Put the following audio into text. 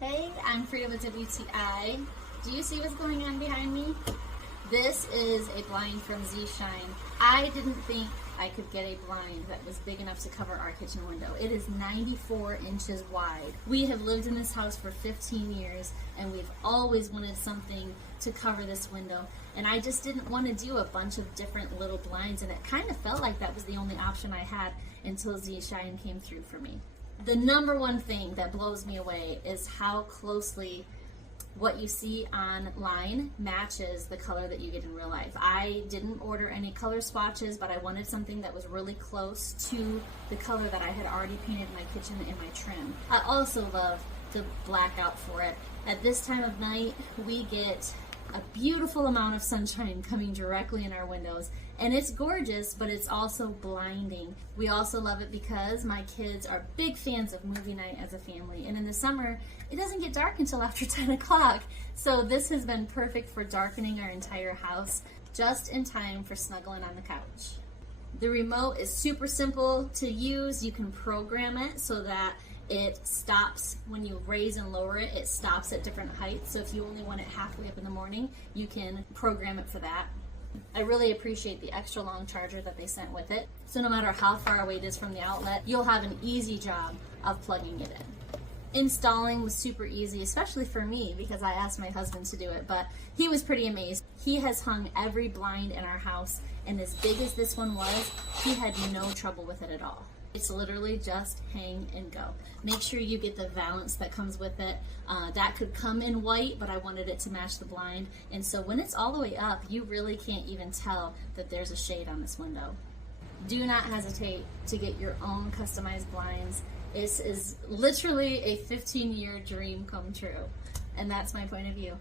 Hey, I'm Frida with WTI. Do you see what's going on behind me? This is a blind from Zshine. I didn't think I could get a blind that was big enough to cover our kitchen window. It is 94 inches wide. We have lived in this house for 15 years and we've always wanted something to cover this window. And I just didn't want to do a bunch of different little blinds, and it kind of felt like that was the only option I had until Zshine came through for me. The number one thing that blows me away is how closely what you see online matches the color that you get in real life. I didn't order any color swatches, but I wanted something that was really close to the color that I had already painted my kitchen and my trim. I also love the blackout for it. At this time of night, we get a beautiful amount of sunshine coming directly in our windows, and it's gorgeous, but it's also blinding. We also love it because my kids are big fans of movie night as a family, and in the summer it doesn't get dark until after 10 o'clock, so this has been perfect for darkening our entire house just in time for snuggling on the couch. The remote is super simple to use. You can program it so that it stops when you raise and lower it. It stops at different heights, so if you only want it halfway up in the morning, you can program it for that. I really appreciate the extra long charger that they sent with it, so no matter how far away it is from the outlet, you'll have an easy job of plugging it in. Installing was super easy, especially for me because I asked my husband to do it, but he was pretty amazed. He has hung every blind in our house, and as big as this one was, he had no trouble with it at all. It's literally just hang and go. Make sure you get the valance that comes with it. That could come in white, but I wanted it to match the blind. And so when it's all the way up, you really can't even tell that there's a shade on this window. Do not hesitate to get your own customized blinds. This is literally a 15-year dream come true. And that's my point of view.